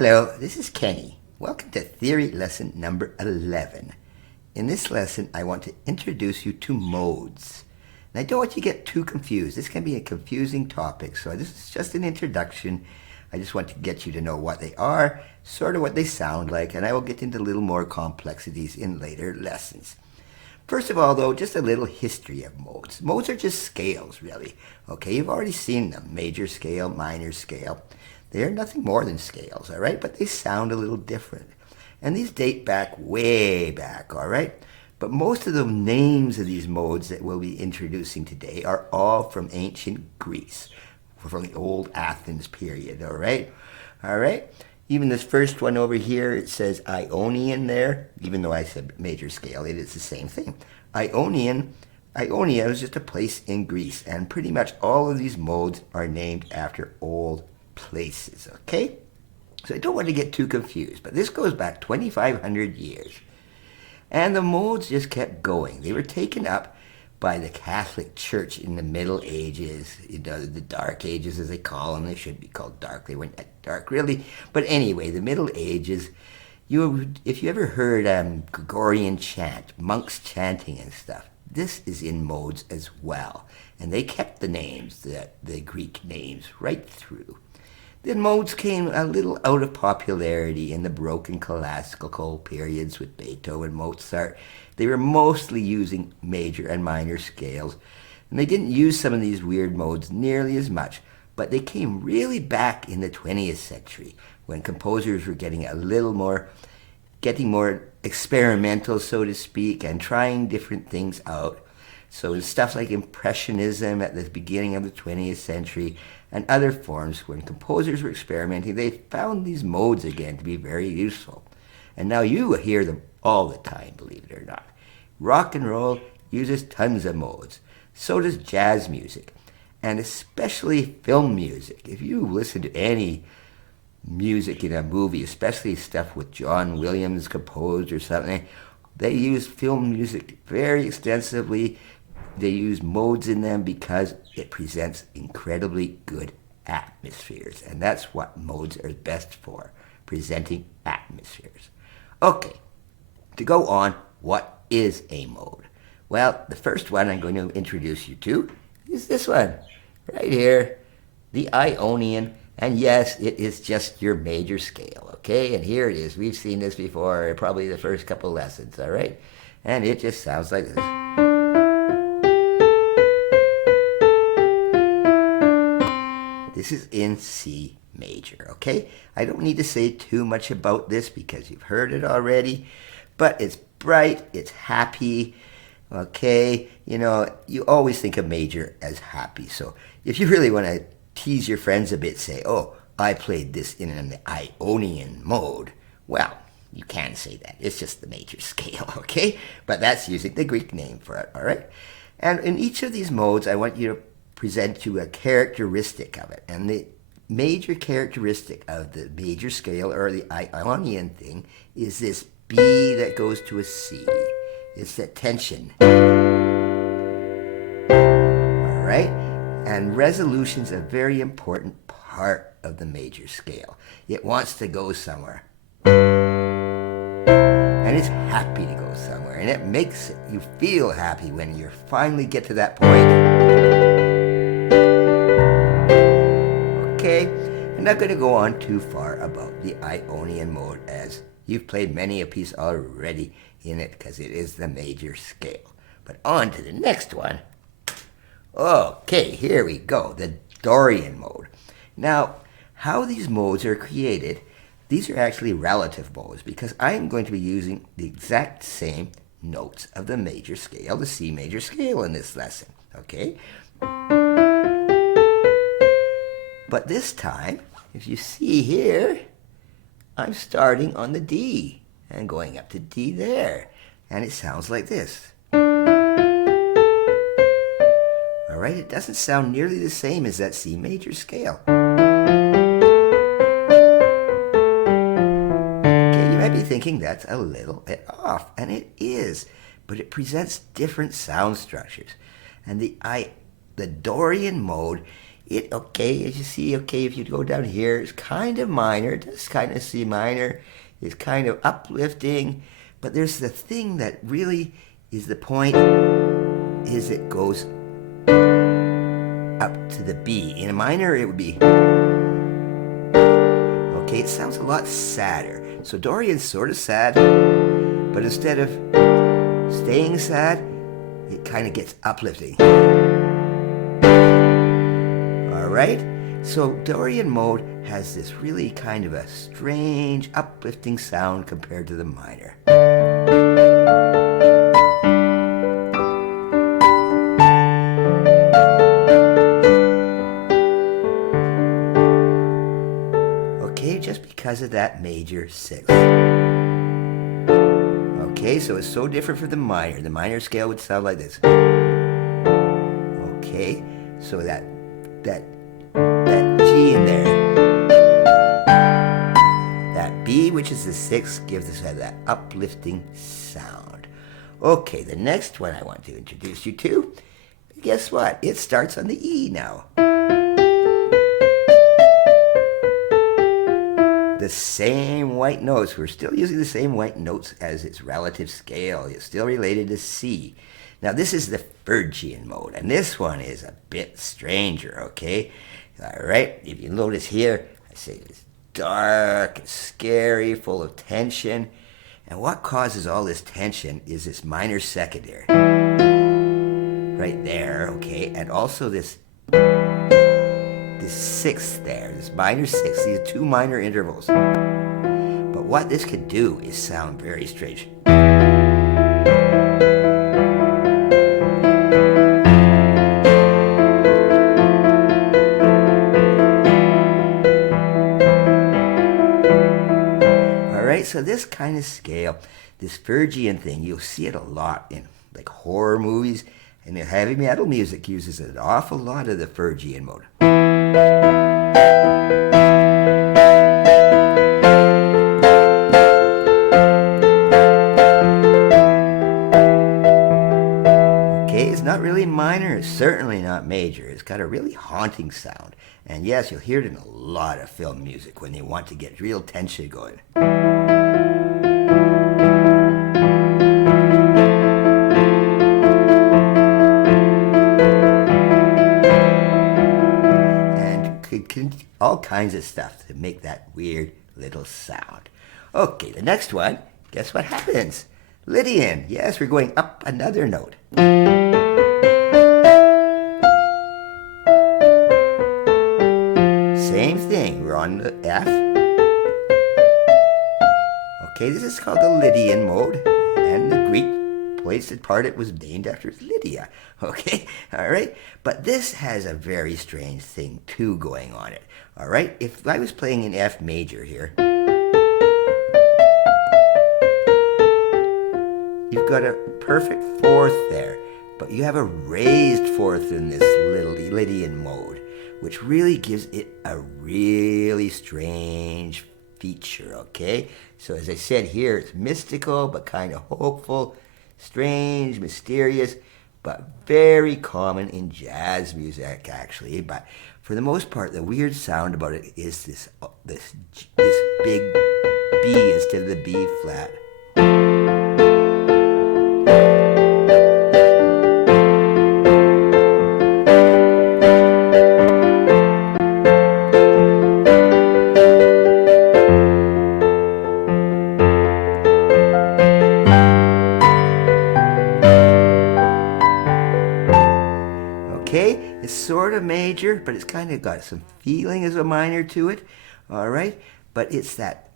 Hello, this is Kenny. Welcome to theory lesson number 11. In this lesson, I want to introduce you to modes. And I don't want you to get too confused. This can be a confusing topic, so this is just an introduction. I just want to get you to know what they are, sort of what they sound like, and I will get into a little more complexities in later lessons. First of all, though, just a little history of modes. Modes are just scales, really. Okay, you've already seen them. Major scale, minor scale. They are nothing more than scales, all right? But they sound a little different. And these date back way back, all right? But most of the names of these modes that we'll be introducing today are all from ancient Greece, from the old Athens period, all right? All right? Even this first one over here, it says Ionian there, even though I said major scale, it is the same thing. Ionia was just a place in Greece, and pretty much all of these modes are named after old places, okay? So I don't want to get too confused, but this goes back 2,500 years. And the modes just kept going. They were taken up by the Catholic Church in the Middle Ages, the Dark Ages as they call them. They should be called dark. They weren't that dark, really. But anyway, the Middle Ages, if you ever heard Gregorian chant, monks chanting and stuff, this is in modes as well. And they kept the names, the Greek names, right through. Then modes came a little out of popularity in the Baroque and classical periods with Beethoven and Mozart. They were mostly using major and minor scales, and they didn't use some of these weird modes nearly as much, but they came really back in the 20th century when composers were getting more experimental, so to speak, and trying different things out. So stuff like Impressionism at the beginning of the 20th century and other forms, when composers were experimenting, they found these modes again to be very useful. And now you hear them all the time, believe it or not. Rock and roll uses tons of modes. So does jazz music, and especially film music. If you listen to any music in a movie, especially stuff with John Williams composed or something, they use film music very extensively. They use modes in them because it presents incredibly good atmospheres. And that's what modes are best for, presenting atmospheres. Okay, to go on, what is a mode? Well, the first one I'm going to introduce you to is this one, right here, the Ionian. And yes, it is just your major scale, okay? And here it is. We've seen this before, probably the first couple lessons, all right? And it just sounds like this. This is in C major, okay? I don't need to say too much about this because you've heard it already, but it's bright, it's happy, okay? You always think of major as happy, so if you really want to tease your friends a bit, say, oh, I played this in an Ionian mode. Well, you can say that. It's just the major scale, okay? But that's using the Greek name for it, all right? And in each of these modes, I want you to present you a characteristic of it. And the major characteristic of the major scale, or the Ionian thing, is this B that goes to a C. It's that tension. All right? And resolution's a very important part of the major scale. It wants to go somewhere. And it's happy to go somewhere. And it makes you feel happy when you finally get to that point. Okay, I'm not going to go on too far about the Ionian mode, as you've played many a piece already in it because it is the major scale. But on to the next one. Okay, here we go, the Dorian mode. Now, how these modes are created, these are actually relative modes because I am going to be using the exact same notes of the major scale, the C major scale in this lesson, okay? But this time, if you see here, I'm starting on the D and going up to D there. And it sounds like this. All right, it doesn't sound nearly the same as that C major scale. Okay, you might be thinking that's a little bit off, and it is, but it presents different sound structures. And the Dorian mode Okay, as you see, okay, if you go down here, it's kind of minor. It's kind of C minor. It's kind of uplifting. But there's the thing that really is the point, is it goes up to the B. In a minor, it would be, okay, it sounds a lot sadder. So Dorian's sort of sad, but instead of staying sad, it kind of gets uplifting. All right? So Dorian mode has this really kind of a strange, uplifting sound compared to the minor. Okay, just because of that major sixth. Okay, so it's so different from the minor. The minor scale would sound like this. Okay, so that G in there, that B, which is the sixth, gives us that uplifting sound. Okay, the next one I want to introduce you to, guess what? It starts on the E now. The same white notes. We're still using the same white notes as its relative scale. It's still related to C. Now this is the Phrygian mode, and this one is a bit stranger, okay? All right, if you notice here, I say it's dark, it's scary, full of tension. And what causes all this tension is this minor secondary. Right there, okay? And also this sixth there, this minor sixth, these two minor intervals. But what this could do is sound very strange. Alright, so this kind of scale, this Phrygian thing, you'll see it a lot in like horror movies, and the heavy metal music uses an awful lot of the Phrygian mode. Okay, it's not really minor, it's certainly not major. It's got a really haunting sound. And yes, you'll hear it in a lot of film music when they want to get real tension going. All kinds of stuff to make that weird little sound. Okay, the next one, guess what happens? Lydian. Yes, we're going up another note. Same thing, we're on the F. Okay, this is called the Lydian mode, and the Greek place that part it was named after Lydia. Okay, all right, but this has a very strange thing too going on it. All right, if I was playing in F major here, you've got a perfect fourth there, but you have a raised fourth in this little Lydian mode, which really gives it a really strange feature, okay? So as I said here, it's mystical, but kind of hopeful, strange, mysterious, but very common in jazz music, actually. But for the most part, the weird sound about it is this big B instead of the B flat. Okay, it's sort of major, but it's kind of got some feeling as a minor to it. All right, but it's that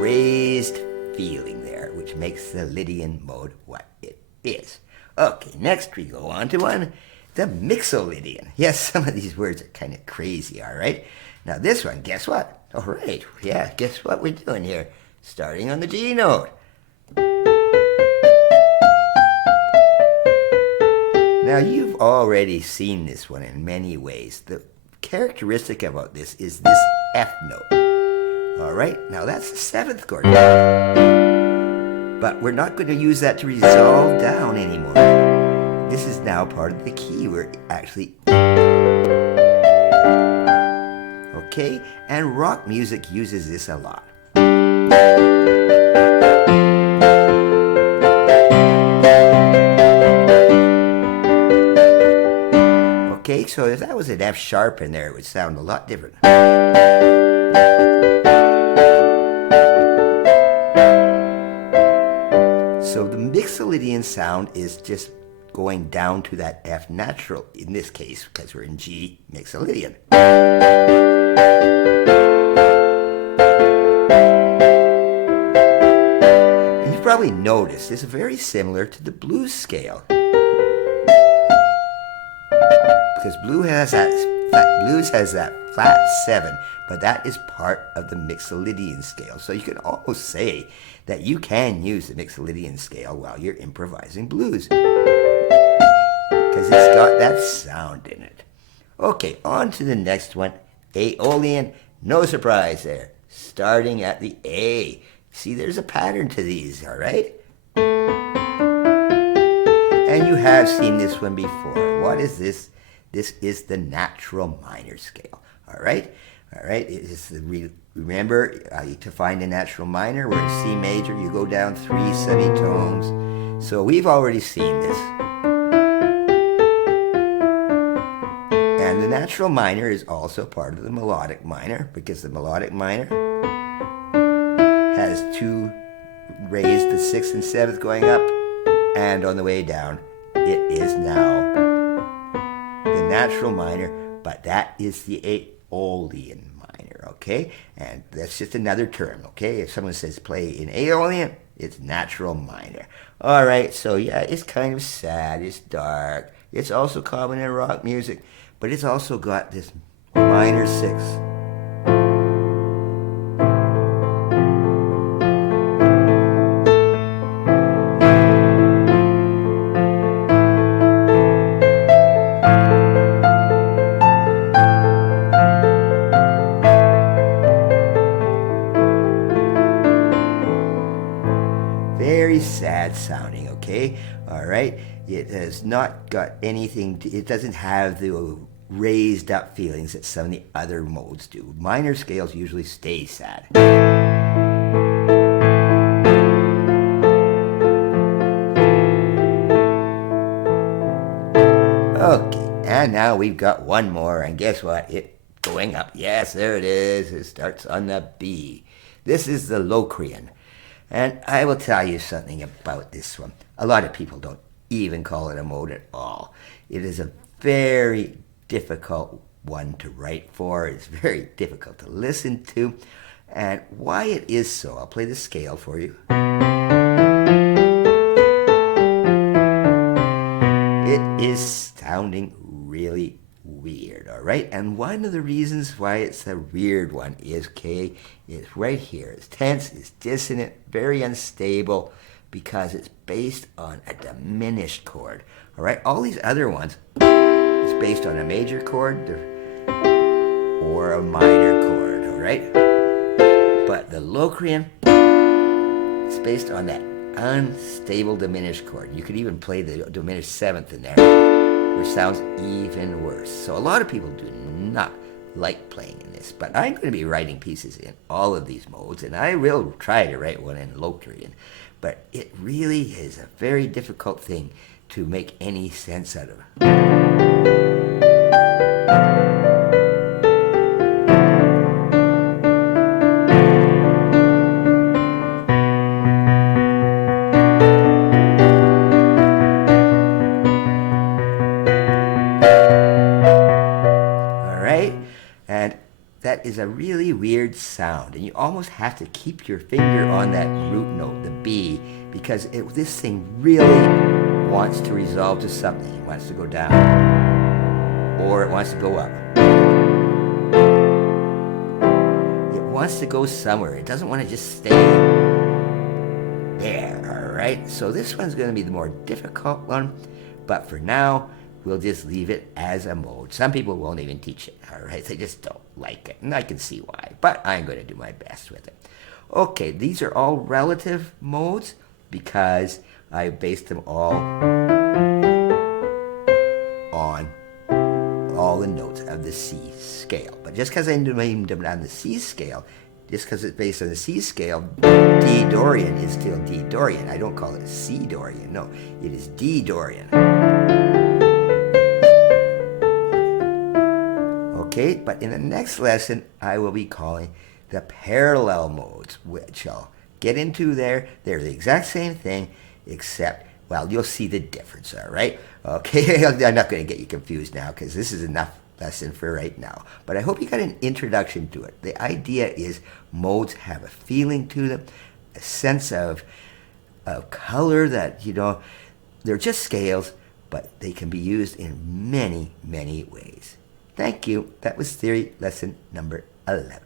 raised feeling there, which makes the Lydian mode what it is. Okay, next we go on to the Mixolydian. Yes, some of these words are kind of crazy, all right? Now this one, guess what? All right, yeah, guess what we're doing here? Starting on the G note. Now, you've already seen this one in many ways. The characteristic about this is this F note. All right, now that's the seventh chord. But we're not going to use that to resolve down anymore. this is now part of the key. We're actually... Okay, and rock music uses this a lot. Okay, so if that was an F sharp in there, it would sound a lot different. So the Mixolydian sound is just going down to that F natural, in this case, because we're in G Mixolydian. And you've probably noticed this is very similar to the blues scale. Because blues has that flat 7, but that is part of the Mixolydian scale. So you can almost say that you can use the Mixolydian scale while you're improvising blues. Because it's got that sound in it. Okay, on to the next one. Aeolian, no surprise there. Starting at the A. See, there's a pattern to these, all right? And you have seen this one before. What is this? This is the natural minor scale. All right? All right? It is remember, to find a natural minor, we're in C major. You go down 3 semitones. So we've already seen this. And the natural minor is also part of the melodic minor, because the melodic minor has 2 raised, the 6th and 7th going up, and on the way down, it is now the natural minor, but that is the Aeolian minor, okay? And that's just another term, okay? If someone says play in Aeolian, it's natural minor. All right, so yeah, it's kind of sad, it's dark. It's also common in rock music, but it's also got this minor 6. Very sad sounding, okay? All right? It has not got anything, it doesn't have the raised up feelings that some of the other modes do. Minor scales usually stay sad. Okay, and now we've got one more, and guess what? It's going up. Yes, there it is. It starts on the B. This is the Locrian. And I will tell you something about this one. A lot of people don't even call it a mode at all. It is a very difficult one to write for. It's very difficult to listen to. And why it is so, I'll play the scale for you. It is sounding really weird, all right? And one of the reasons why it's a weird one is, okay, it's right here. It's tense, it's dissonant, very unstable, because it's based on a diminished chord, all right? All these other ones, it's based on a major chord or a minor chord, all right? But the Locrian, it's based on that unstable diminished chord. You could even play the diminished 7th in there, which sounds even worse. So a lot of people do not like playing in this, but I'm going to be writing pieces in all of these modes, and I will try to write one in Locrian. But it really is a very difficult thing to make any sense out of. And that is a really weird sound, and you almost have to keep your finger on that root note, the B, because this thing really wants to resolve to something. It wants to go down, or it wants to go up. It wants to go somewhere. It doesn't want to just stay there, all right? So this one's going to be the more difficult one, but for now, we'll just leave it as a mode. Some people won't even teach it, all right? They just don't like it, and I can see why, but I'm going to do my best with it. Okay, these are all relative modes because I based them all of the C scale. But just because I named them on the C scale, just because it's based on the C scale, D Dorian is still D Dorian. I don't call it C Dorian. No, it is D Dorian. Okay, but in the next lesson, I will be calling the parallel modes, which I'll get into there. They're the exact same thing, except, well, you'll see the difference, all right? Okay, I'm not going to get you confused now because this is enough lesson for right now. But I hope you got an introduction to it. The idea is modes have a feeling to them, a sense of color that, they're just scales, but they can be used in many, many ways. Thank you. That was theory lesson number 11.